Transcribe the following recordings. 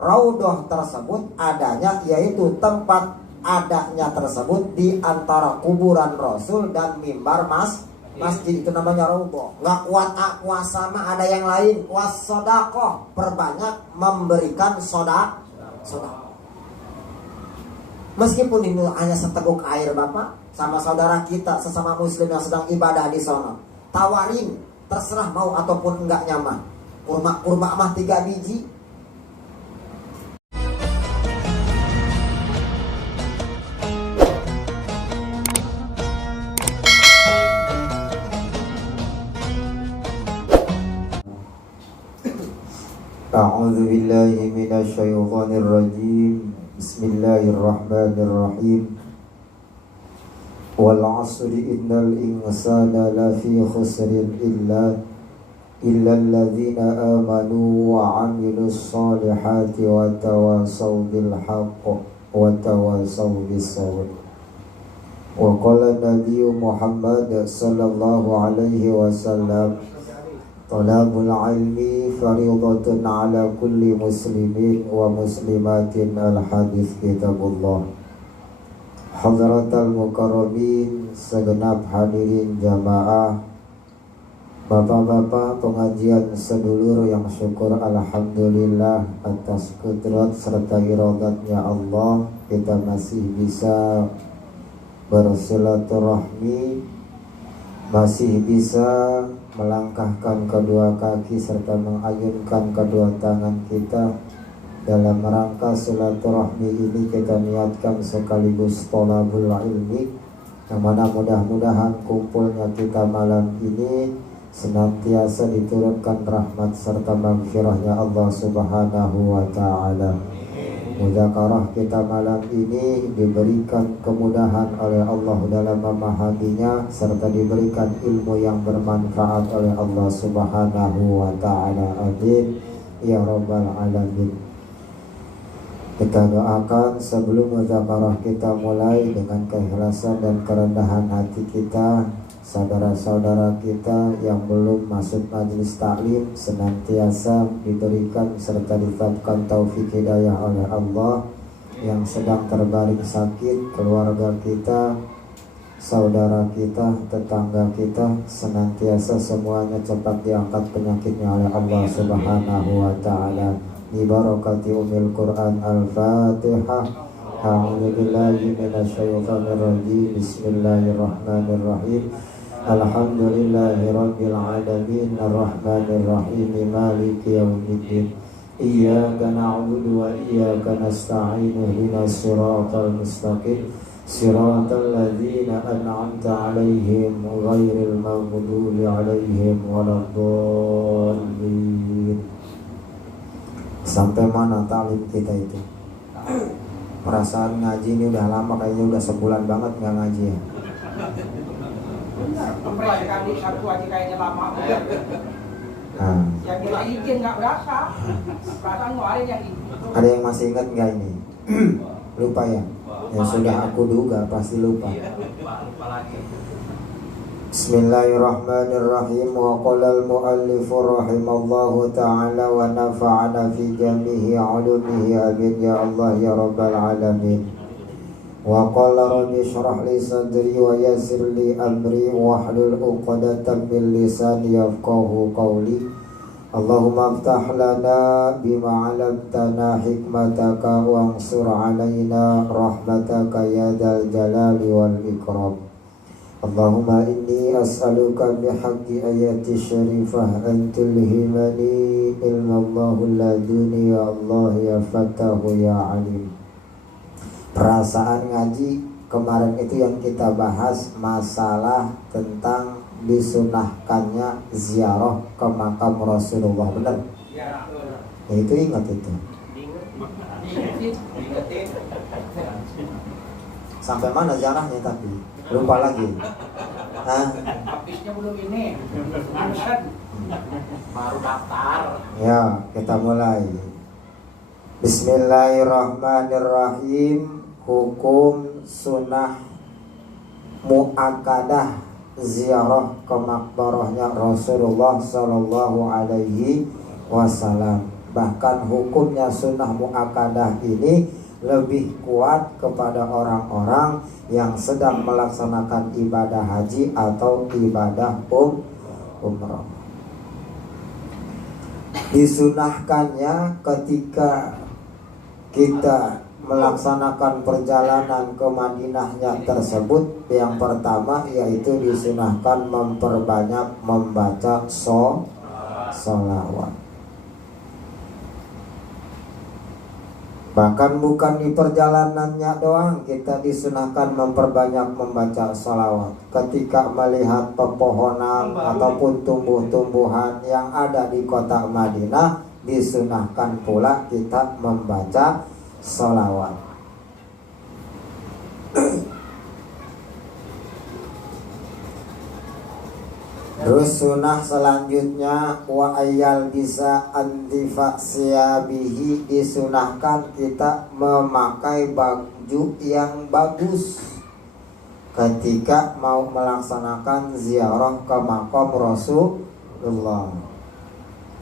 raudhah tersebut adanya, yaitu tempat adanya tersebut di antara kuburan Rasul dan mimbar masjid, itu namanya raudhah. Nggak kuasa mah ada yang lain. Wasodaqoh, perbanyak memberikan sodak. Meskipun ini hanya seteguk air Bapak, sama saudara kita sesama muslim yang sedang ibadah di sana, tawarin, terserah mau ataupun enggak nyaman. Kurma mah 3 biji. A'udzu billahi minasyaitonir rajim. Bismillahirrahmanirrahim. Wal 'asri innal insana lafi khusrin illa alladzina amanu wa 'amilus solihati wa tawasaw bil haqqi wa tawasaw bis sabr. Wa qala Nabi Muhammad sallallahu alaihi wasallam, talabul ilmi faridatun ala kulli muslimin wa muslimatin. Al-hadis kitabullah. Hadratal mukarramin, segenap hadirin jamaah, bapak-bapak pengajian sedulur yang syukur alhamdulillah atas kudrat serta iradatnya Allah, kita masih bisa bersilaturahmi, masih bisa melangkahkan kedua kaki serta mengayunkan kedua tangan kita. Dalam rangka silaturahmi ini kita niatkan sekaligus thalabul ilmi, yang mana mudah-mudahan kumpulnya kita malam ini senantiasa diturunkan rahmat serta maghfirahnya Allah Subhanahu wa ta'ala. Mudzakarah kita malam ini diberikan kemudahan oleh Allah dalam memahaminya, serta diberikan ilmu yang bermanfaat oleh Allah Subhanahu wa ta'ala. Amin ya rabbal alamin. Kita doakan sebelum mudzakarah kita mulai dengan keikhlasan dan kerendahan hati kita, saudara-saudara kita yang belum masuk majelis taklim senantiasa diberikan serta ditetapkan taufik hidayah oleh Allah. Yang sedang terbaring sakit, keluarga kita, saudara kita, tetangga kita, senantiasa semuanya cepat diangkat penyakitnya oleh Allah Subhanahu wa ta'ala. Bi barakati umil Quran. Al-Fatihah. A'udzu billahi minasyaitonir rajim. Bismillahirrahmanirrahim. Alhamdulillahi rabbil alamin, arrahmanir rahim, maliki yaumiddin. Iyyaka na'budu wa iyyaka nasta'in. Ihdinas siratal mustaqim, siratal ladzina an'amta 'alaihim ghairil maghdubi 'alaihim waladdallin. Sampai mana taklim kita itu? Perasaan ngaji ini udah lama, kayaknya udah sebulan banget nggak ngaji ya. Sekali satu aja kayaknya lama. Yang kita izin nggak berasa. Perasaan kemarin yang izin. Ada yang masih ingat nggak ini? Lupa ya? Yang sudah aku duga pasti lupa. Bismillahirrahmanirrahim. Wa qala al-muallifu rahimallahu ta'ala wa nafa'ana fi jami'i ulumihi. Amin ya Allah ya rabbal alamin. Wa qala rabbi shrah li sadri wa yassir li amri wahlul 'uqdatam min lisani yafqahu qawli. Allahumma aftah lana bima 'allamtana hikmataka wansur 'alaina rahmataka ya dzal jalali wal ikram. Allahumma inni as'aluka bihaqqi ayati syarifah an tulhimani ilmallahu laduni ya Allah ya Fattahu ya Alim. Perasaan ngaji kemarin itu yang kita bahas masalah tentang disunahkannya ziarah ke makam Rasulullah, benar? Ya, itu ingat itu. Sampai mana ziarahnya tapi lupa lagi. Habisnya belum ini. Baru daftar. Ya, kita mulai. Bismillahirrahmanirrahim. Hukum sunnah muakkadah ziarah ke makbarahnya Rasulullah sallallahu alaihi wasallam. Bahkan hukumnya sunnah muakkadah ini lebih kuat kepada orang-orang yang sedang melaksanakan ibadah haji atau ibadah umrah. Disunahkannya ketika kita melaksanakan perjalanan ke Madinahnya tersebut, yang pertama yaitu disunahkan memperbanyak membaca sholawat. Bahkan bukan di perjalanannya doang kita disunahkan memperbanyak membaca sholawat. Ketika melihat pepohonan ataupun tumbuh-tumbuhan yang ada di kota Madinah, disunahkan pula kita membaca sholawat. Terus sunnah selanjutnya wa ayyal bisa antifasiabihi, disunahkan kita memakai baju yang bagus ketika mau melaksanakan ziarah ke makam Rasulullah.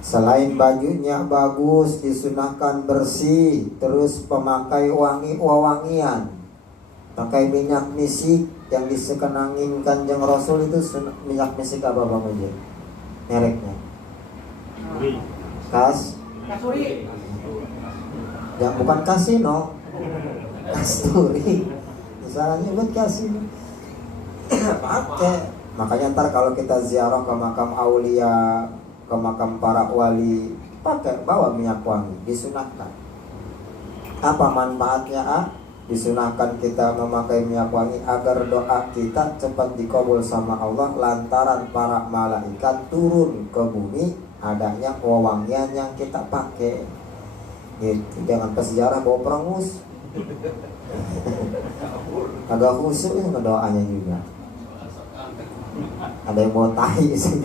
Selain bajunya bagus, disunahkan bersih, terus pemakai wangian, pakai minyak misik yang disekenangin Kanjeng Rasul. Itu minyak misik apa Bang Uji? Mereknya Kasuri. Ya bukan kasino, kasturi. Misalnya nyebut kasino. Pakai. Makanya ntar kalau kita ziarah ke makam aulia, ke makam para wali, pakai bawa minyak wangi, disunahkan. Apa manfaatnya? Disunahkan kita memakai minyak wangi agar doa kita cepat dikabul sama Allah lantaran para malaikat turun ke bumi adanya wewangian yang kita pakai. Gitu. Jangan ke sejarah bawa perangus. Agak khusyuk itu doanya juga. Ada yang bawa tahi sih.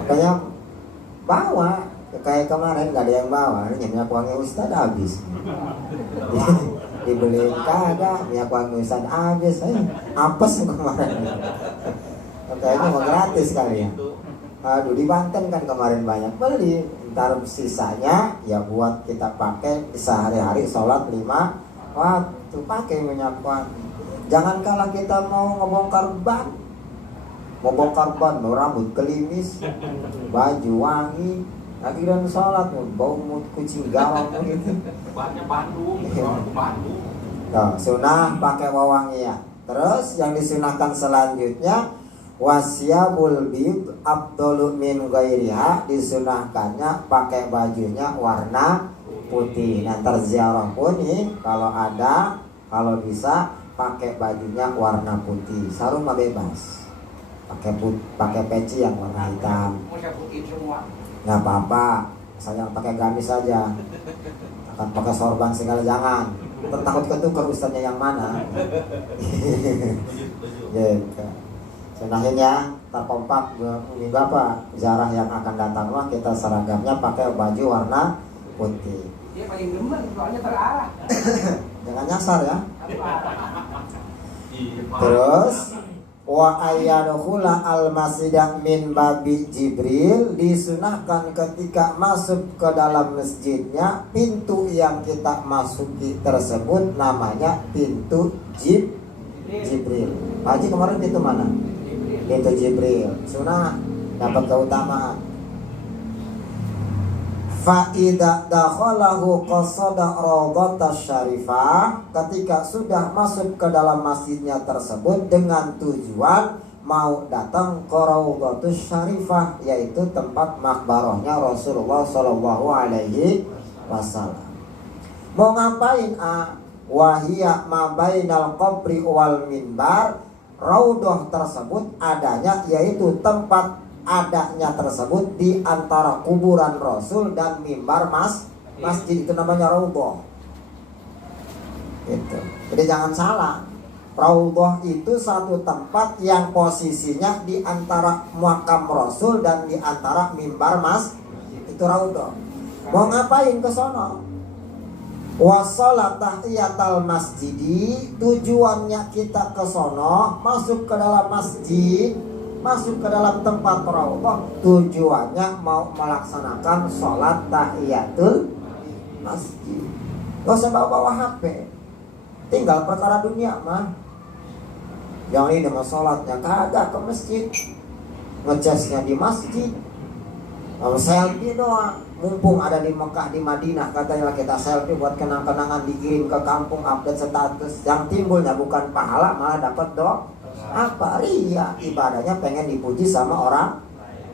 Makanya bawa. Kayak kemarin gak ada yang bawa, minyak wangi Ustad habis. Dibeli kagak, minyak wangi Ustad habis. Apes kemarin. Kayaknya mau gratis kali ya. Aduh, di Banten kan kemarin banyak beli. Ntar sisanya ya buat kita pakai sehari-hari sholat 5 waktu, pakai minyak wangi. Jangan kala kita mau ngebongkar ban, rambut kelimis, baju wangi, akhiran sholat bau kucing garong gitu. Banyak Bandung. Nah, sunnah pakai wewangian. Terus yang disunahkan selanjutnya wasyabul bid afdalu min ghairiha, disunahkannya pakai bajunya warna putih. Nah, terziarah pun nih kalau ada, kalau bisa pakai bajunya warna putih. Sarung mah bebas. Pakai peci yang warna hitam. Nggak apa-apa, saya pakai gamis saja. Akan pakai sorban segala jangan. Takut ketukar ustaznya yang mana. Gitu. Sunahin ya, terkompak minggu apa ziarah yang akan datang mah kita seragamnya pakai baju warna putih. Dia paling demen soalnya terarah. Jangan nyasar ya. Terus wa ayyadkhula al-masjidah min babi Jibril, disunahkan ketika masuk ke dalam masjidnya pintu yang kita masuki tersebut namanya pintu Jibril. Haji kemarin pintu mana? Pintu Jibril. Sunnah, dapat keutamaan. Fa idza dakhalahu qasada rawdatas syarifah, ketika sudah masuk ke dalam masjidnya tersebut dengan tujuan mau datang ke rawdatus syarifah, yaitu tempat makbarahnya Rasulullah sallallahu alaihi wasallam. Mau ngapain? Wahia ma bainal qabri wal minbar, raudhah tersebut adanya yaitu tempat adanya tersebut di antara kuburan Rasul dan mimbar masjid, itu namanya raudhah. Gitu. Jadi jangan salah, raudhah itu satu tempat yang posisinya di antara makam Rasul dan di antara mimbar itu raudhah. Mau ngapain ke sono? Wassalat tahiyatal masjidi, tujuannya kita ke sono masuk ke dalam masjid. masuk ke dalam tempat raudhah tujuannya mau melaksanakan sholat tahiyatul masjid. Gak usah bawa HP. Tinggal perkara dunia mah. Yang ini mau sholatnya kagak ke masjid, ngecasnya di masjid, mau selfie doang. Mumpung ada di Mekah, di Madinah, katanya kita selfie buat kenang-kenangan, dikirim ke kampung, update status. Yang timbulnya bukan pahala, malah dapat doa. Apa? Ria. Ibadahnya pengen dipuji sama orang.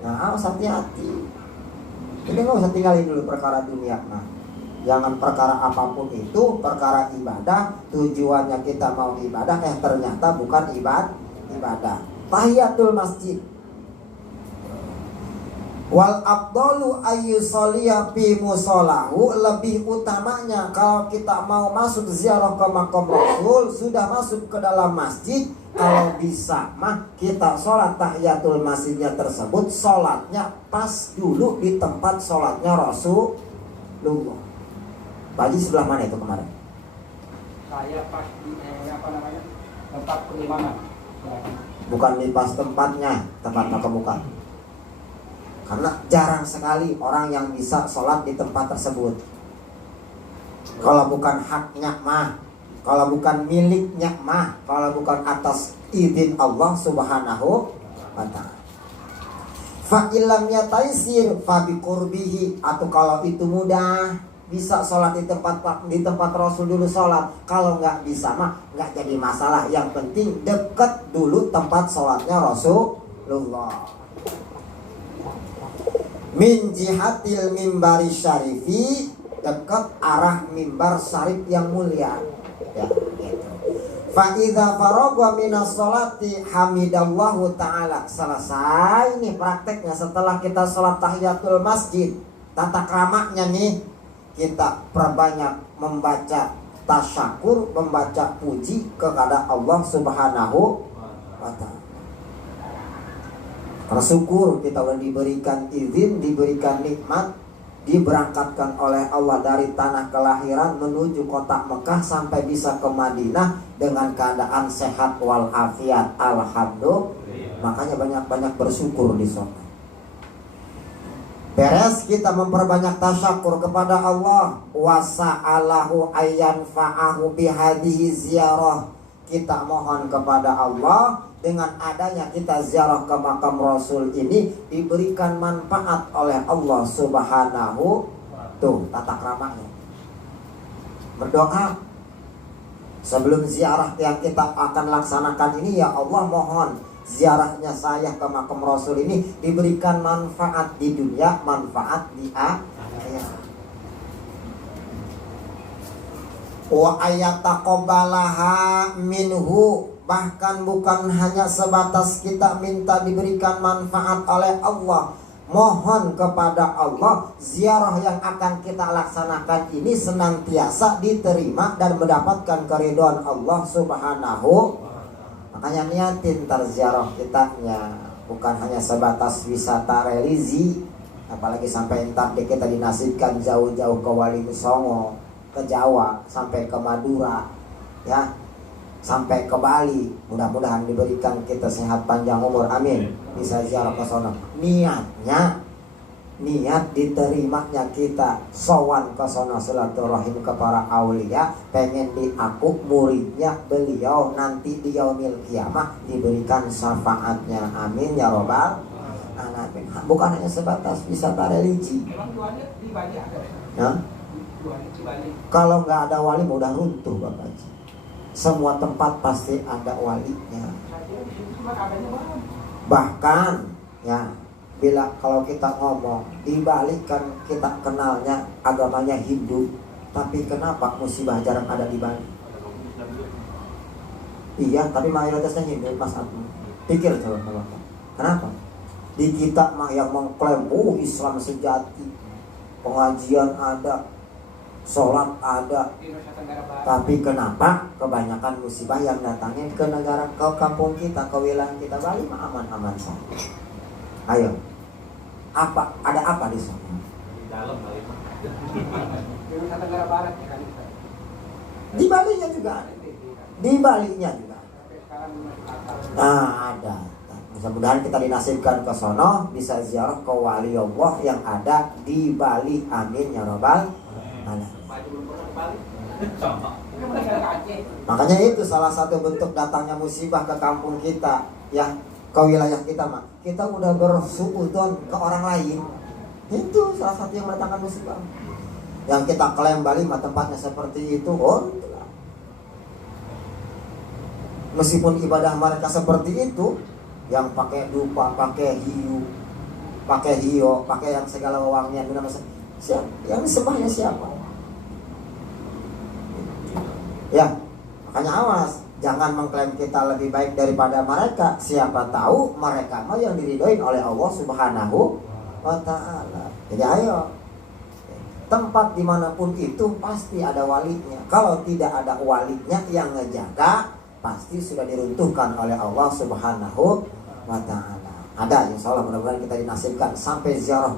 Nah, harus hati-hati. Jadi nggak usah tinggalin dulu perkara dunia mah. Jangan perkara apapun itu, perkara ibadah, tujuannya kita mau ibadah, ternyata bukan ibadah. Tahiyatul masjid. Wal afdalu ayyusoliya fi musolahu, lebih utamanya kalau kita mau masuk ziarah ke makam Rasul, sudah masuk ke dalam masjid, kalau bisa mah kita sholat tahiyatul masjidnya tersebut, sholatnya pas dulu di tempat sholatnya Rasulullah. Baji sebelah mana itu kemarin? Saya pas di tempat pengimaman. Bukan di pas tempatnya, tempat makam bukan. Karena jarang sekali orang yang bisa sholat di tempat tersebut. Kalau bukan haknya mah, kalau bukan miliknya mah, kalau bukan atas izin Allah subhanahu wa ta'ala. Fa'ilam yataisir fabiqurbihi, atau kalau itu mudah, bisa sholat di tempat Rasul dulu sholat. Kalau nggak bisa mah nggak jadi masalah. Yang penting dekat dulu tempat sholatnya Rasulullah. Min jihatil mimbari syarifi, dekat arah mimbar syarif yang mulia. Ya, gitu. Fa idza faragha minas sholati hamidallahu ta'ala. Selesai nih prakteknya setelah kita sholat tahiyatul masjid. Tata keramanya nih, kita perbanyak membaca tasyakur, membaca puji kepada Allah subhanahu wa ta'ala. Bersyukur kita sudah diberikan izin, diberikan nikmat, diberangkatkan oleh Allah dari tanah kelahiran menuju kota Mekah sampai bisa ke Madinah dengan keadaan sehat walafiat. Alhamdulillah. Makanya banyak-banyak bersyukur di sana. Beres kita memperbanyak tasyakur kepada Allah, wasa'alahu ayyanfa'ahu bihadihi ziyarah. Kita mohon kepada Allah, dengan adanya kita ziarah ke makam Rasul ini diberikan manfaat oleh Allah subhanahu. Tuh tata keramanya. Berdoa sebelum ziarah yang kita akan laksanakan ini, ya Allah mohon ziarahnya saya ke makam Rasul ini diberikan manfaat di dunia, manfaat di akhirat. Wa ayataqabbalaha minhu, bahkan bukan hanya sebatas kita minta diberikan manfaat oleh Allah, mohon kepada Allah ziarah yang akan kita laksanakan ini senantiasa diterima dan mendapatkan keridhaan Allah subhanahu. Makanya niatin ziarah kitanya bukan hanya sebatas wisata religi, apalagi sampai entar kita dinasibkan jauh-jauh ke Wali Songo, ke Jawa, sampai ke Madura, ya, sampai ke Bali. Mudah-mudahan diberikan kita sehat panjang umur, amin. Bisa ziarah ke sono. Niatnya, niat diterimanya kita sowan ke sono silaturahim ke para aulia, pengen diaku muridnya beliau nanti di yaumil kiamah diberikan syafaatnya, amin ya robbal alamin. Bukan hanya sebatas wisata religi. Memang tuannya di Bali ada. Ya? Kalau nggak ada wali udah runtuh Bapak. Semua tempat pasti ada walinya. Bahkan ya, bila kalau kita ngomong di Bali kan kita kenalnya agamanya Hindu, tapi kenapa musibah jarang ada di Bali? Iya, tapi mayoritasnya Hindu, Mas Abdu. Pikir coba Bapak. Kenapa? Di kita mah yang mengklaim Islam sejati, pengajian ada, sholat ada, tapi kenapa kebanyakan musibah yang datangin ke negara, ke kampung kita, ke wilayah kita Bali mah aman-aman saja. Ayo, apa ada apa di sana? Di dalam Bali mah. Di Nusa Tenggara Barat kan. Di Balinya juga ada. Di Balinya juga. Nah, ada. Mudah-mudahan kita dinasibkan ke sono bisa ziarah ke wali Allah yang ada di Bali. Amin ya rabbal alamin. Makanya itu salah satu bentuk datangnya musibah ke kampung kita, ya, ke wilayah kita mah. Kita udah bersuudzon ke orang lain. Itu salah satu yang mendatangkan musibah. Yang kita klaim Bali mah tempatnya seperti itu, meskipun ibadah mereka seperti itu, yang pakai dupa, pakai hiu, pakai hio, pakai yang segala wewangian, siapa? Yang disembahnya siapa? Ya, makanya awas, jangan mengklaim kita lebih baik daripada mereka. Siapa tahu mereka mah yang diridhoin oleh Allah Subhanahu wa Ta'ala. Jadi ayo, tempat dimanapun itu pasti ada walinya. Kalau tidak ada walinya yang ngejaga, pasti sudah diruntuhkan oleh Allah Subhanahu wa Ta'ala. Ada, insya Allah mudah-mudahan kita dinasibkan sampai ziarah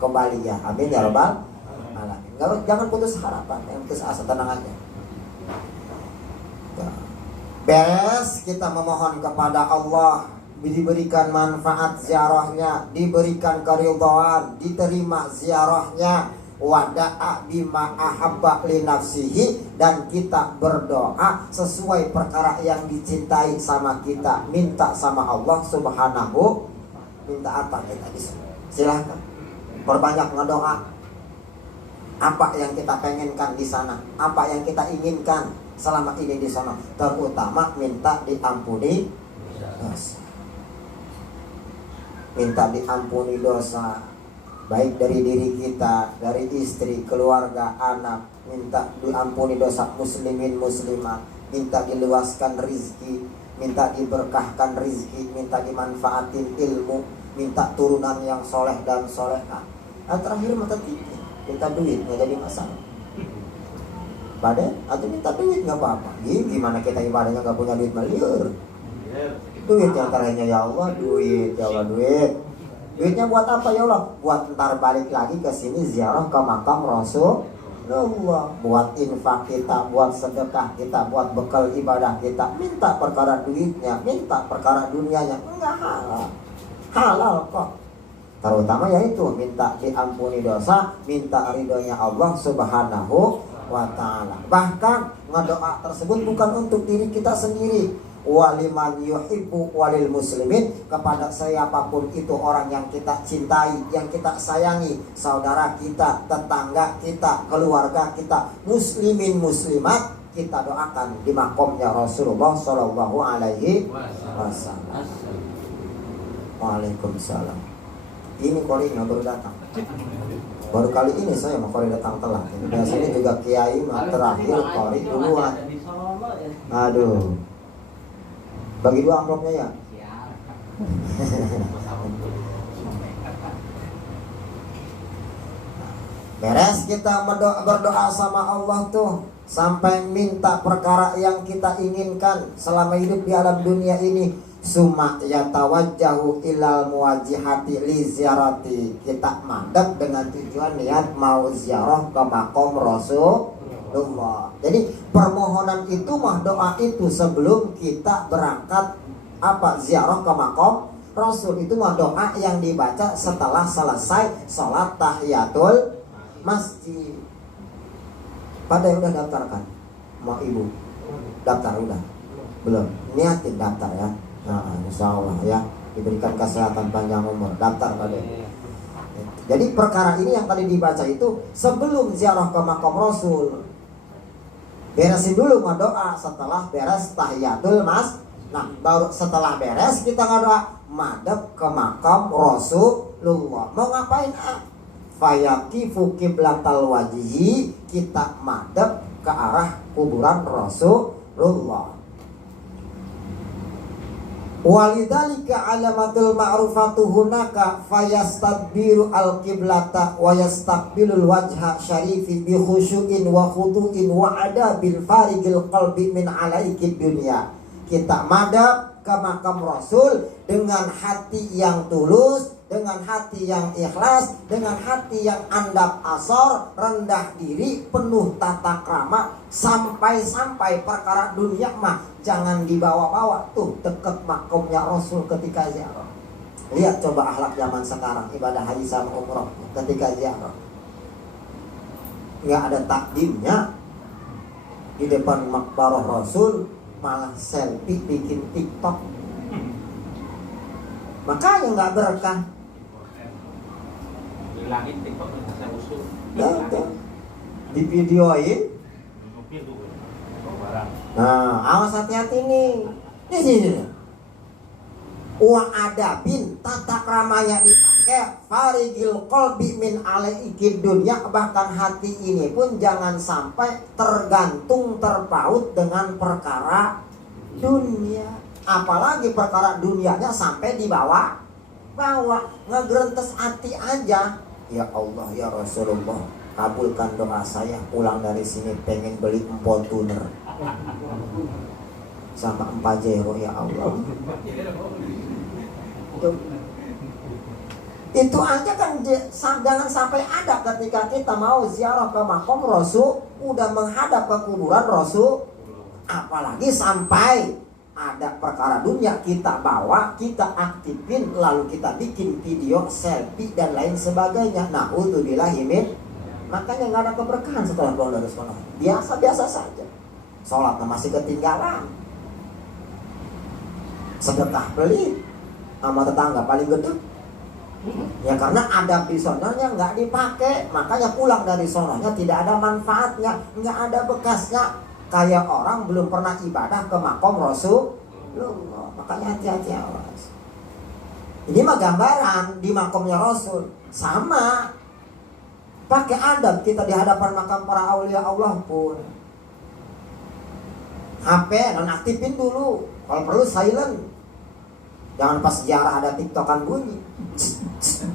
ke Bali ya. Amin ya rabbal alamin. Jangan putus harapan, putus asa, tenang aja. Beres kita memohon kepada Allah, diberikan manfaat ziarahnya, diberikan keridhaan, diterima ziarahnya, wada'a bima ahabba li nafsihi, dan kita berdoa sesuai perkara yang dicintai sama kita, minta sama Allah Subhanahu. Minta apa kita bisa? Silahkan perbanyak ngedoa. Apa yang kita pengenkan di sana, apa yang kita inginkan selama ini di sana, terutama minta diampuni dosa. Minta diampuni dosa, baik dari diri kita, dari istri, keluarga, anak. Minta diampuni dosa muslimin muslimat, minta diluaskan rizki, minta diberkahkan rizki, minta dimanfaatin ilmu, minta turunan yang soleh dan solehah. Terakhir mata tinggi, minta duit, nggak jadi masalah. Pada atau minta duit nggak apa-apa. Gimana kita ibadahnya nggak punya duit meliur? Duit yang terakhirnya ya Allah, duit ya Allah, duit. Duitnya buat apa ya Allah? Buat ntar balik lagi ke sini ziarah ke makam Rasulullah, buat infak kita, buat sedekah kita, buat bekal ibadah kita. Minta perkara duitnya, minta perkara dunianya, enggak halal. Halal kok. Terutama yaitu minta diampuni dosa, minta ridhonya Allah Subhanahu wa Ta'ala. Bahkan ngedoa tersebut bukan untuk diri kita sendiri, waliman yuhibbu walil muslimin, kepada siapapun itu orang yang kita cintai, yang kita sayangi, saudara kita, tetangga kita, keluarga kita, muslimin muslimat, kita doakan di makomnya Rasulullah Shallallahu Alaihi Wasallam. Waalaikumsalam. Ini korinya baru datang. Baru kali ini saya mau kori datang telat. Biasanya juga kiai terakhir kori duluan. Aduh. Bagi 2 amplopnya ya. Beres kita berdoa sama Allah tuh, sampai minta perkara yang kita inginkan selama hidup di alam dunia ini. Summa yatawajjahu ilal muwajjihati li ziarati. Kita madep dengan tujuan niat mau ziarah ke makom Rasulullah. Jadi permohonan itu mah, doa itu sebelum kita berangkat ziarah ke makom Rasul. Itu mah doa yang dibaca setelah selesai sholat tahiyatul masjid. Pada yang udah daftar kan? Mau ibu daftar udah? Belum? Niatin daftar ya. Nah, insya Allah ya, diberikan kesehatan panjang umur, daftar pada. Jadi perkara ini yang tadi dibaca itu sebelum ziarah ke makam Rasul. Beresin dulu doa setelah beres tahiyatul mas. Nah, baru setelah beres kita doa madhab ke makam Rasulullah. Mau ngapain? Fayaqifu qiblatal wajhi, kita madhab ke arah kuburan Rasulullah. Walidzalika alamatul ma'rufatu hunaka fayastadbiru al-qiblata wa yastaqbilul wajha syarifi bi khusyu'in wa khudu'in wa adabil farigil qalbi min alaikid dunya. Kita madhab ke ke makam Rasul dengan hati yang tulus, dengan hati yang ikhlas, dengan hati yang andap asor, rendah diri, penuh tata krama, sampai-sampai perkara dunia mah jangan dibawa-bawa. Tuh deket makamnya Rasul ketika ziarah. Lihat coba akhlak zaman sekarang ibadah haji sama umroh ketika ziarah. Nggak ada takdimnya, di depan makbarah Rasul malah selfie bikin TikTok. Makanya nggak berkah. Hilangin TikTok yang saya usul. Di videoin. Nah, awas hati-hati nih. Di sini. Wa adabin, tata kramanya dipakai. Farigil qalbi min alaikid dunya, bahkan hati ini pun jangan sampai tergantung terpaut dengan perkara dunia. Apalagi perkara dunianya sampai dibawa ngegerentes hati aja. Ya Allah, ya Rasulullah, kabulkan doa saya, pulang dari sini pengen beli empon tuner sama 4 jero ya Allah. Itu aja kan jangan sampai ada ketika kita mau ziarah ke makam Rasul udah menghadap ke kuburan Rasul, apalagi sampai ada perkara dunia kita bawa, kita aktifin, lalu kita bikin video, selfie dan lain sebagainya. Na'udzubillah min. Makanya nggak ada keberkahan setelah pulang dari sekolah. Biasa-biasa saja. Sholatnya masih ketinggalan. Sedekah pelit sama tetangga paling gede. Ya karena adab di sononya nggak dipakai, makanya pulang dari sononya tidak ada manfaatnya, nggak ada bekasnya. Kayak orang belum pernah ibadah ke makam Rasulullah. Makanya hati-hati awas. Ini mah gambaran di makamnya Rasul. Sama. Pakai adab kita di hadapan makam para aulia Allah pun. HP nonaktifin dulu. Kalau perlu silent. Jangan pas ziarah ada tiktokan bunyi.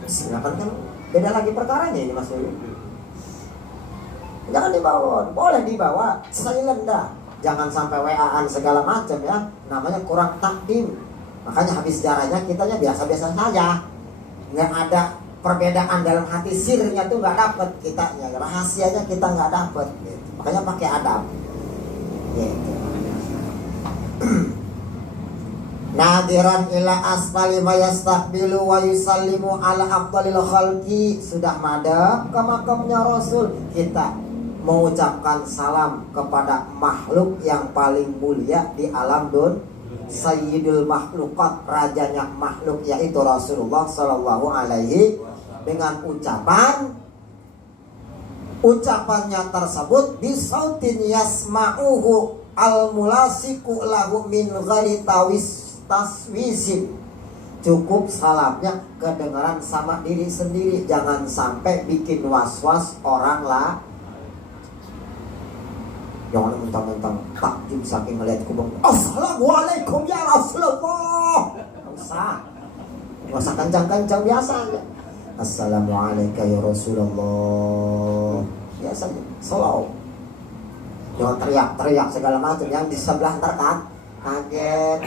Silakan kan beda lagi perkaranya ini Mas Yuli. Jangan dibawa, boleh dibawa, silent dah. Jangan sampai WA-an segala macam ya. Namanya kurang takdim. Makanya habis ziarahnya kitanya biasa-biasa saja. Nggak ada perbedaan dalam hati, sirnya tuh nggak dapet kitanya, rahasianya kita nggak dapet. Gitu. Makanya pakai adab. Gitu. Nadiran ila asfali mayastaqbilu wa yusallimu ala afdalil khalqi. Sudah madep ke makamnya Rasul, kita mengucapkan salam kepada makhluk yang paling mulia di alam dunia, Sayyidul Makhlukat, rajanya makhluk, yaitu Rasulullah Sallallahu Alaihi, dengan ucapannya tersebut bisautin yasma'uhu al-mulasiku lahu min ghairi taswisin. Cukup salamnya kedengaran sama diri sendiri, jangan sampai bikin was-was orang lah. Jangan mentang-mentang takjub saking ngeliat kubang. Assalamualaikum ya Rasulullah. Nggak usah kencang-kencang, biasa aja. Assalamualaikum ya Rasulullah. Biasa aja, slow. Jangan teriak-teriak segala macam. Yang di sebelah ntar kan kaget.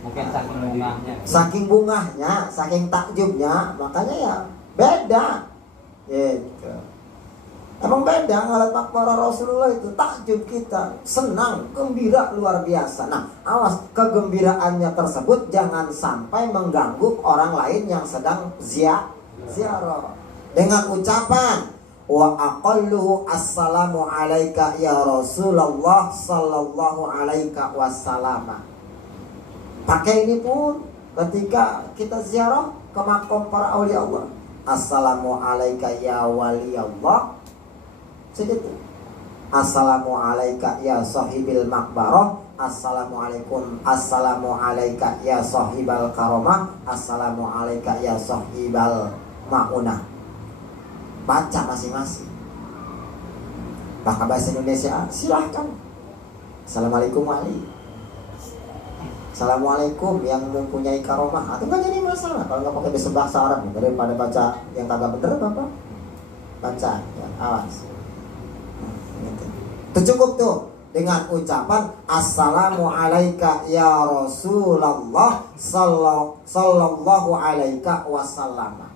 Mungkin saking bungahnya. Saking bungahnya, saking takjubnya, makanya ya beda. Gitu. Emang beda ngeliat makbarah Rasulullah itu, takjub kita, senang, gembira luar biasa. Nah, awas, kegembiraannya tersebut jangan sampai mengganggu orang lain yang sedang ziarah. Dengan ucapan wa aqalluhu assalamu alaika ya Rasulullah sallallahu alaika wassalam. Pakai ini pun ketika kita ziarah ke makam para aulia Allah. Assalamu alaika ya wali Allah. Segitu. Assalamu alaika ya sahibil makbarah. Assalamualaikum. Assalamu alaika ya sahibal karamah. Assalamu alaika ya sahibal maunah. Baca masing-masing. Pakai bahasa Indonesia silahkan. Assalamualaikum wali. Assalamualaikum yang mempunyai karomah. Itu kan jadi masalah kalau nggak pakai bahasa Arab, daripada baca yang kagak bener bapak baca ya, awas. Gitu. Itu cukup tuh dengan ucapan assalamu alaika ya Rasulullah sallallahu alaika wasallam.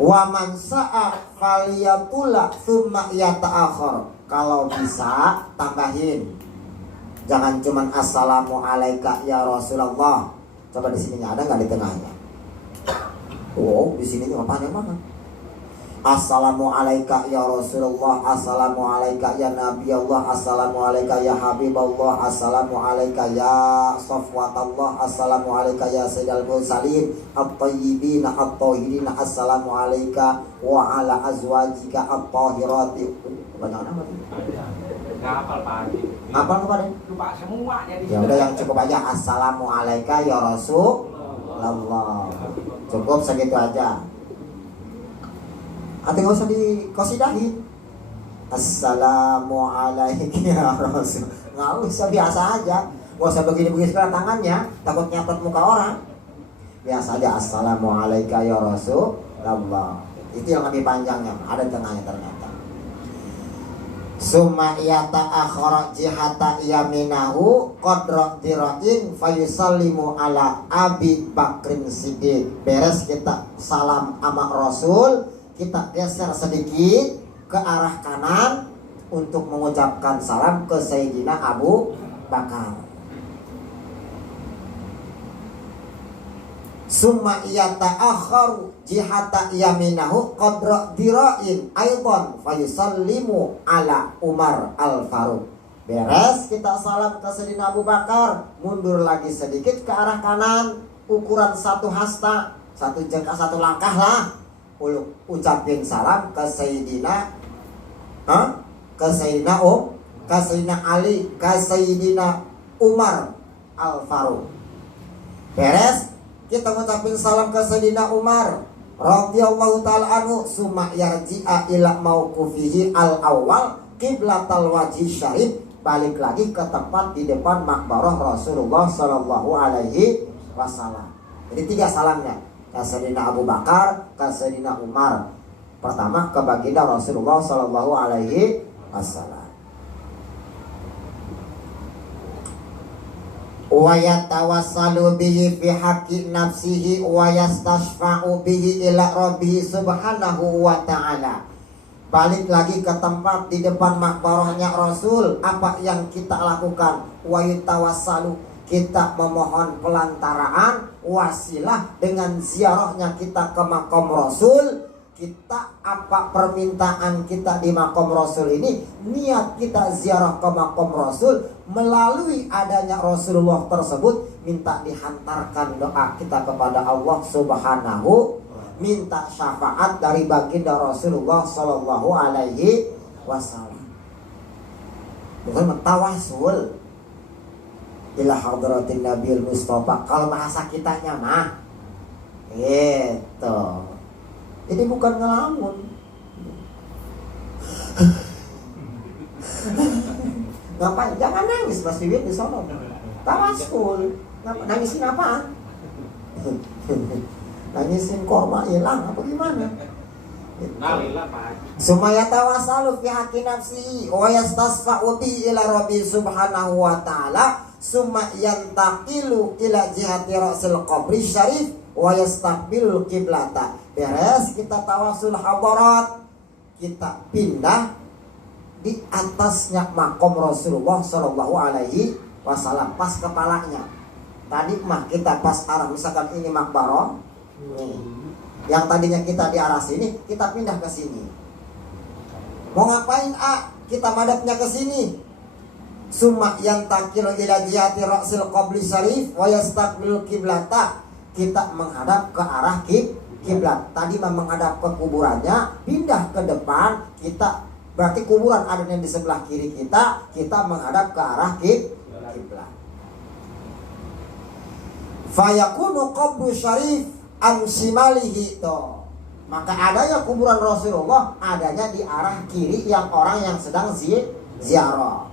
Wa man sa'a falyatula thumma yata'akhir. Kalau bisa tambahin. Jangan cuman assalamu alaika ya Rasulullah. Coba di sininya ada nggak di tengahnya? Oh, di sini apa yang mana? Assalamu alaika ya Rasulullah, assalamu alaika ya Nabi Allah, assalamu alaika ya Habibullah, assalamu alaika ya Safwatullah, assalamu alaika ya Sayyidul Mursalin at-tayyibin at-tahirin, assalamu alaika wa ala azwajika at-tahirati. Banyak nama tuh. Nggak hafal Pak Haji. Hafal apa deh? Lupa semua jadi. Ya udah yang cukup aja assalamu alaika ya Rasulullah. Cukup segitu aja. Atau nggak usah dikosidahin. Assalamualaikum ya Rasul. Nggak usah, biasa aja. Nggak usah begini-begini sekarang tangannya, takut nyatet muka orang. Biasa aja assalamualaikum ya Rasulullah. Itu yang lebih panjangnya, ada tengahnya ternyata. Summa iyata akhara jihata yaminahu qadra dira'in fayusallimu ala Abi Bakrin Siddiq. Beres kita salam sama Rasul, kita geser sedikit ke arah kanan untuk mengucapkan salam ke Sayyidina Abu Bakar. Summa yata'akharu jihata yaminahu qadra dira'in aidan fayusallimu ala Umar al-Faruq. Beres kita salam ke Sayyidina Abu Bakar, mundur lagi sedikit ke arah kanan, ukuran satu hasta, satu jengkal, satu langkah lah. Ucapin salam ke Sayyidina ke Sayyidina Ali, ke Sayyidina Umar al-Faruq. Beres kita ngucapin salam ke Sayyidina Umar radhiyallahu ta'ala anhu, summa yarji'a ila mauqufihi al-awwal qiblatal wajhi syarif, balik lagi ke tempat di depan makbarah Rasulullah sallallahu alaihi wasallam. Jadi 3 salamnya, ke Sayyidina Abu Bakar, ke Sayyidina Umar. Pertama ke baginda Rasulullah sallallahu alaihi wasallam. Wa yatawassalu bihi fi haqqi nafsihi wa yastashfa'u bihi ila rabbih subhanahu wa ta'ala. Balik lagi ke tempat di depan makbarahnya Rasul. Apa yang kita lakukan? Wa yatawassalu, kita memohon pelantaraan, wasilah dengan ziarahnya kita ke makam Rasul. Kita apa permintaan kita di makam Rasul ini, niat kita ziarah ke makam Rasul, melalui adanya Rasulullah tersebut minta dihantarkan doa kita kepada Allah Subhanahu, minta syafaat dari baginda Rasulullah Sallallahu Alaihi Wasallam. Bukan tawasul ila hadratin Nabil Mustafa. Kalau bahasa kitanya mah gitu. Ini bukan ngelamun. Ngapain? Jangan nangis Mas Bibit di sono. Tawasul. Nangisin apa? Nangisin korma hilang apa gimana? Nalilah Pak Haji. Sumaya tawasalu fi haqqi nafsihi wa yastasfa'u bi ila rabbi subhanahu wa ta'ala, summa yantaqilu ila jihati rasul qabri syarif wa yastaqbilul qiblata. Beres kita tawasul hadarat, kita pindah di atasnya makom Rasulullah Sallallahu Alaihi Wasallam, pas kepalanya. Tadi mah kita pas arah, misalkan ini makbarah nih, yang tadinya kita di arah sini, kita pindah ke sini. Mau ngapain kita madhabnya ke sini. Summa yantaqilu ila jihati rasul qabli syarif wa yastaqbilul qiblata. Kita menghadap ke arah kiblat. Tadi menghadap ke kuburannya, pindah ke depan, kita berarti kuburan adanya di sebelah kiri kita, kita menghadap ke arah kiblat. Fayakunu qabru syarif an shimalihi to. Maka adanya kuburan Rasulullah adanya di arah kiri yang orang yang sedang ziarah.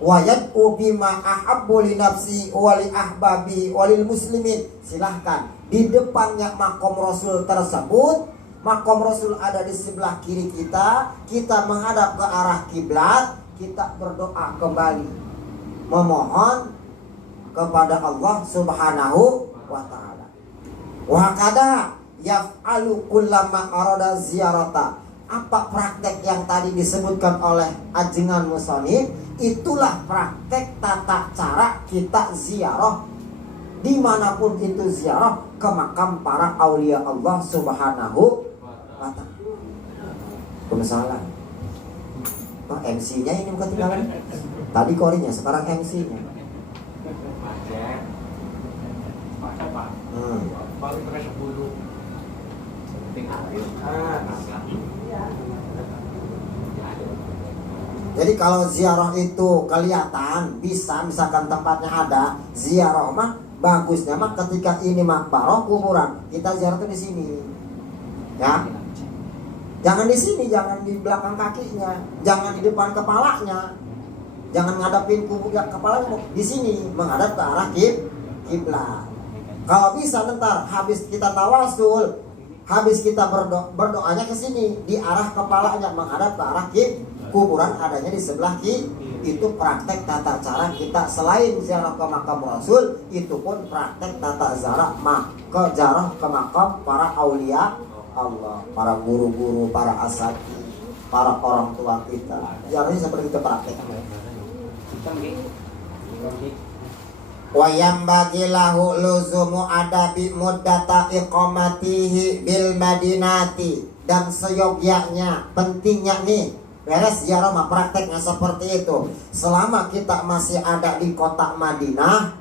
Wa yad'u bima ahabbu li nafsi wa li ahbabi wa lil muslimin. Silahkan di depannya makom Rasul tersebut, makom Rasul ada di sebelah kiri kita, kita menghadap ke arah kiblat, kita berdoa kembali, memohon kepada Allah Subhanahu wa ta'ala. Wa kada yaf'alu kullama arada ziyarata. Apa praktek yang tadi disebutkan oleh ajengan musonif? Itulah praktek tata cara kita ziarah dimanapun itu, ziarah ke makam para aulia Allah Subhanahu wa ta'ala. Kemesalan MC-nya ini bukan tinggalan. Tadi korinya, sekarang MC-nya. Paling terus 10. Penting air. Jadi kalau ziarah itu kelihatan, bisa misalkan tempatnya ada, ziarah mah bagusnya mah ketika ini makbarah kuburan, kita ziarah tuh di sini. Ya. Jangan di sini, jangan di belakang kakinya, jangan di depan kepalanya. Jangan ngadapin kepalanya, di sini menghadap ke arah kiblat. Kalau bisa ntar habis kita tawasul, habis kita berdoanya ke sini, di arah kepalanya menghadap ke arah kuburan adanya di sebelah kiri. Itu praktek tata cara kita selain ziarah ke makam Rasul, itu pun praktek tata ziarah ke makam para aulia Allah, para guru-guru, para asati, para orang tua kita. Ziarahnya seperti itu prakteknya. Wa yambagi lahu luzumu adabi muddata iqamatihi bil madinati. Dan seyogyanya, pentingnya nih, beres ziarah mah prakteknya seperti itu. Selama kita masih ada di kota Madinah,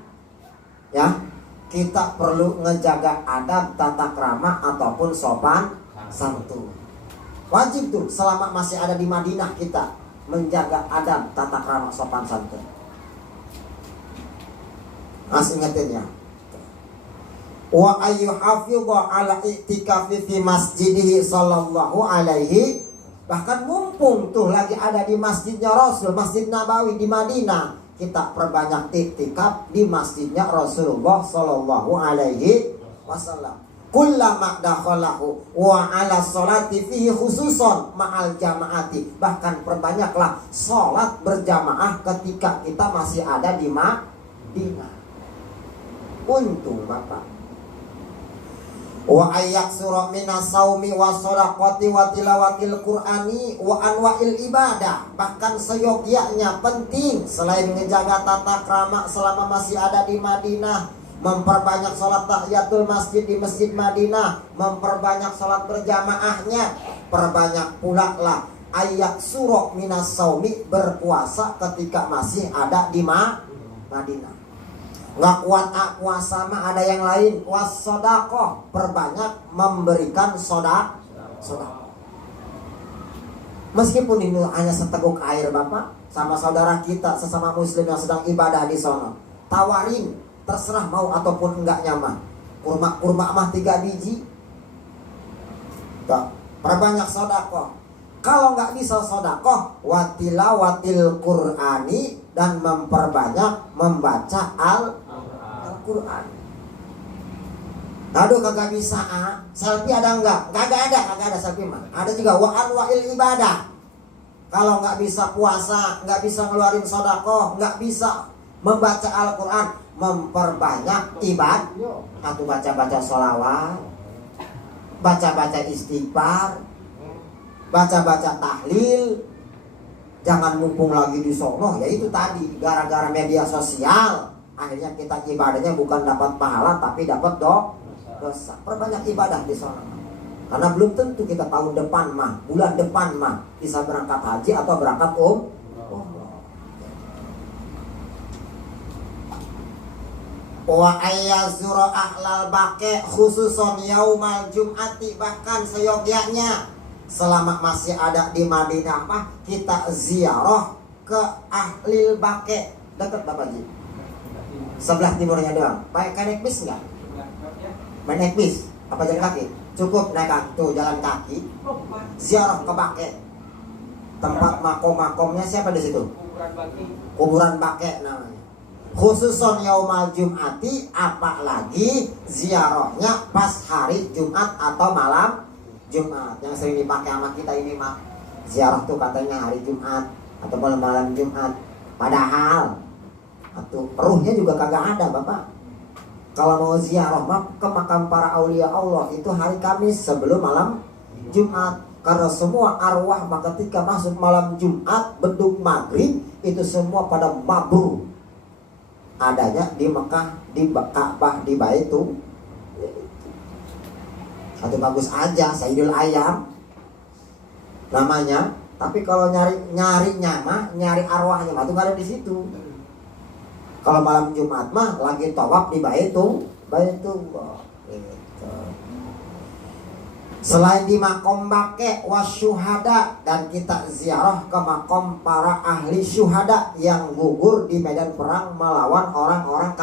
ya, kita perlu ngejaga adab, tata krama ataupun sopan santun. Wajib tuh selama masih ada di Madinah kita menjaga adab, tata krama, sopan santun. Masih ingetin ya. Wa ayyuhafidhu ala i'tikafi fi masjidihi sallallahu alaihi. Bahkan mumpung tuh lagi ada di masjidnya Rasul, Masjid Nabawi di Madinah, kita perbanyak iktikaf di masjidnya Rasulullah sallallahu alaihi wasallam. Kullama dakhalahu wa ala sholati fihi khususon ma'al jamaati. Bahkan perbanyaklah sholat berjamaah ketika kita masih ada di Madinah. Untung Bapak. Wa ayyak surah minas saumi wa sholaqati wa tilawatil qur'ani wa anwa'il ibadah. Bahkan seyogyanya penting selain menjaga tata krama selama masih ada di Madinah, memperbanyak sholat tahiyatul masjid di Masjid Madinah, memperbanyak sholat berjamaahnya, perbanyak pula lah ayat surah minas saumi, berpuasa ketika masih ada di Madinah. Nggak kuat puasa mah ada yang lain, wassodakoh, perbanyak memberikan sodakoh. Meskipun ini hanya seteguk air Bapak, sama saudara kita sesama muslim yang sedang ibadah di sono, tawarin, terserah mau ataupun enggaknya mah. Kurma mah 3 biji. Perbanyak sodakoh. Kalau nggak bisa sodakoh, watilawatil Qur'ani, dan memperbanyak membaca Al-Qur'an. Aduh kagak bisa selfie ada enggak? Kagak ada selfie mah. Ada juga wa anwa'il ibadah. Kalau nggak bisa puasa, nggak bisa ngeluarin sodakoh, nggak bisa membaca Al-Qur'an, memperbanyak ibadah. Atau baca-baca sholawat, baca-baca istighfar, baca-baca tahlil. Jangan mumpung lagi di sono, ya itu tadi, gara-gara media sosial akhirnya kita ibadahnya bukan dapat pahala tapi dapat dosa. Perbanyak ibadah di sono. Karena belum tentu kita tahun depan mah, bulan depan mah bisa berangkat haji atau berangkat wa ayyazura ahlal baqi khususon yaumal jum'ati. Bahkan seyogyanya selama masih ada di Madinah mah kita ziarah ke ahlil baqi. Dekat Bapak Ji, sebelah timurnya doang. Pakai naik bis enggak? Naik bis apa jalan kaki? Cukup naik kaki, tuh jalan kaki ziarah ke baqi. Tempat makom-makomnya siapa di situ? Kuburan baqi namanya. Khususon yaumal jum'ati, apalagi ziarahnya pas hari Jumat atau malam Jumat. Yang sering dipakai sama kita ini mah, ziarah tuh katanya hari Jumat atau malam Jumat. Padahal atau ruhnya juga kagak ada Bapak. Kalau mau ziarah ke makam para aulia Allah itu hari Kamis sebelum malam Jumat. Karena semua arwah ketika masuk malam Jumat beduk maghrib itu semua pada mabur. Adanya di Mekah, di Ka'bah, di Baitul. Satu bagus aja Sayyidul Ayam namanya. Tapi kalau nyarinya mah, nyari arwahnya mah tuh gak ada di situ. Kalau malam Jumat mah lagi tawaf di Baitul. Selain di makom baqi wasyuhada, dan kita ziarah ke makom para ahli syuhada yang gugur di medan perang melawan orang-orang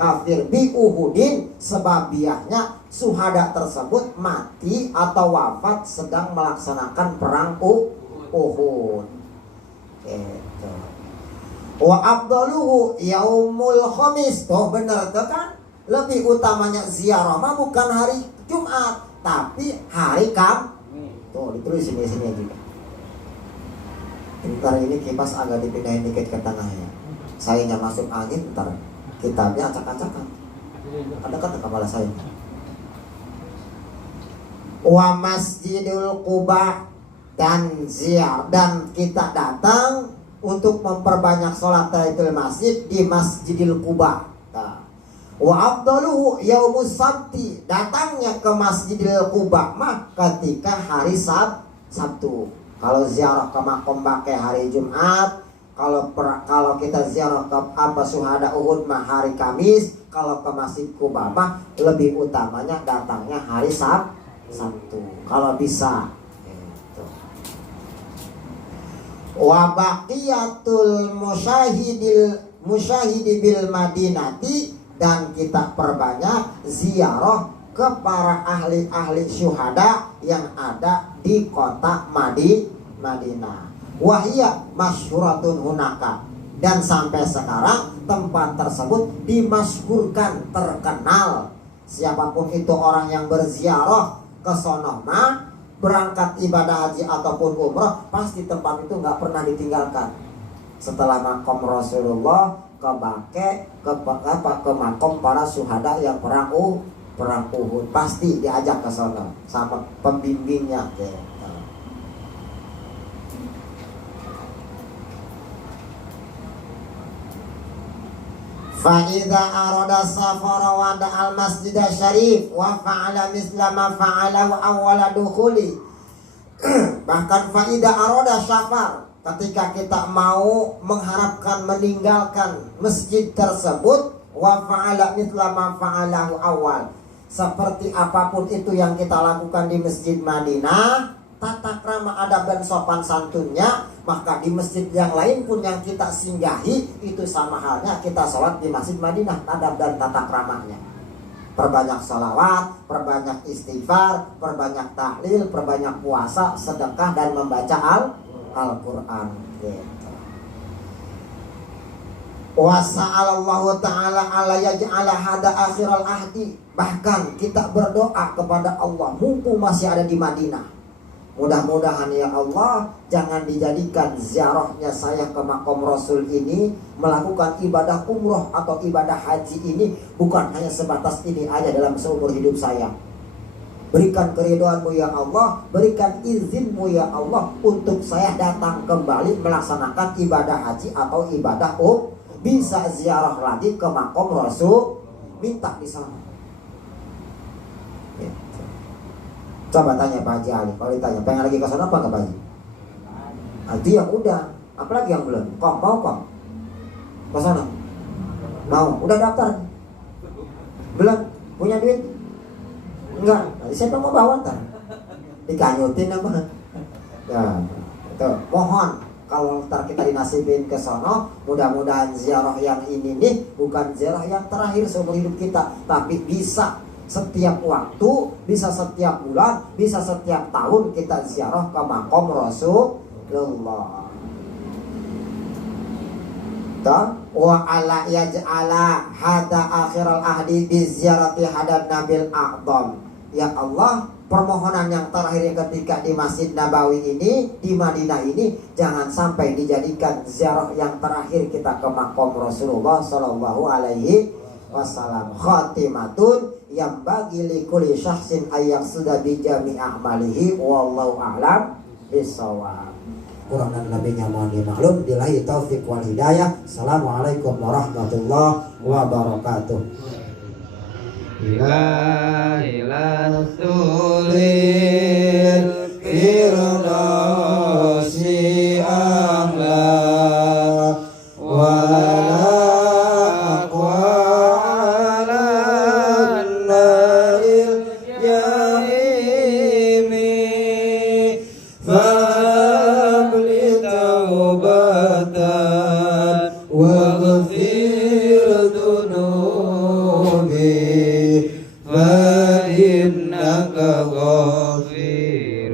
kafir bi Uhudin, sebabiahnya syuhada tersebut mati atau wafat sedang melaksanakan perang Uhud. Gitu. Wa afdaluhu yaumul khamis. Tuh bener tuh kan? Lebih utamanya ziarah mah bukan hari Jumat, tapi hari Tuh ditulis sini juga. Ntar ini kipas agak dipindahin dikit ke tengahnya. Sayanya masuk angin, ntar kitabnya acak-acakan. Ada kata kepala saya. Wa Masjidul Quba, dan kita datang untuk memperbanyak sholat tahiyatul masjid di Masjidil Quba. Wa afdaluhu yaumus sabti, datangnya ke Masjidil Quba mah ketika hari Sabtu. Kalau ziarah ke makom baqi hari Jumat, kalau kita ziarah ke syuhada Uhud mah hari Kamis, kalau ke Masjid Quba mah lebih utamanya datangnya hari Sabtu. Kalau bisa. Wa baqiyatul musyahidi bil madinati, dan kita perbanyak ziarah ke para ahli-ahli syuhada yang ada di kota Madinah. Wahia masyhuratun hunaka, dan sampai sekarang tempat tersebut dimasyhurkan, terkenal. Siapapun itu orang yang berziarah ke sono mah, berangkat ibadah haji ataupun umrah, pasti tempat itu nggak pernah ditinggalkan. Setelah makom Rasulullah ke baqi, ke makom para syuhada yang perang Uhud, pasti diajak ke sana sama pembimbingnya. Fa'idha arada safara wada al-masjid syarif wa fa'ala misla ma fa'ala wa awwala dukhuli. Bahkan fa'idha arada safar, ketika kita mau mengharapkan meninggalkan masjid tersebut, wa fa'ala misla ma fa'alahu awal, seperti apapun itu yang kita lakukan di Masjid Madinah, tata krama adab dan sopan santunnya, maka di masjid yang lain pun yang kita singgahi itu sama halnya kita sholat di Masjid Madinah, adab dan tata kramanya. Perbanyak salawat, perbanyak istighfar, perbanyak tahlil, perbanyak puasa, sedekah, dan membaca Al-Quran. Wa sa'alallahu ta'ala ala yaj'ala hada akhiral ahdi. Bahkan kita berdoa kepada Allah mumpung masih ada di Madinah, mudah-mudahan ya Allah, jangan dijadikan ziarahnya saya ke makom Rasul ini, melakukan ibadah umroh atau ibadah haji ini, bukan hanya sebatas ini aja dalam seumur hidup saya. Berikan keridhoanmu ya Allah, berikan izinmu ya Allah untuk saya datang kembali melaksanakan ibadah haji atau ibadah bisa ziarah lagi ke makom Rasul, minta di sana. Ya. Coba tanya Pak Haji Ali, kalau ditanya pengen lagi ke sana apa nggak Pak Haji? Itu ya udah, apalagi yang belum. Kok mau kok ke sana? Mau? Udah daftar? Belum? Punya duit? Enggak. Nanti siapa mau bawa ntar? Dikanyutin apa? Ya, itu mohon kalau ntar kita dinasibin ke sana, mudah-mudahan ziarah yang ini nih bukan ziarah yang terakhir seumur hidup kita, tapi bisa setiap waktu, bisa setiap bulan, bisa setiap tahun kita ziarah ke makom Rasulullah. Wa ala yaj'ala hada akhiral ahdi bi ziyarati hadan nabil a'dham. Ya Allah, permohonan yang terakhir ketika di Masjid Nabawi ini, di Madinah ini, jangan sampai dijadikan ziarah yang terakhir kita ke makam Rasulullah Sallallahu Alaihi Wasallam. Khatimatun yang bagi likulli syahsin ayyak sudah bijami a'malihi wallahu a'lam bisawab. Kurang dan lebihnya mohon dimaklum. Billahi taufik wal hidayah. Assalamualaikum warahmatullahi wabarakatuh. Ila sulil firdausi a'la wa aqwa ala nail jaimi fa'amli taubatan wa ghafir dunubi فإنك غفير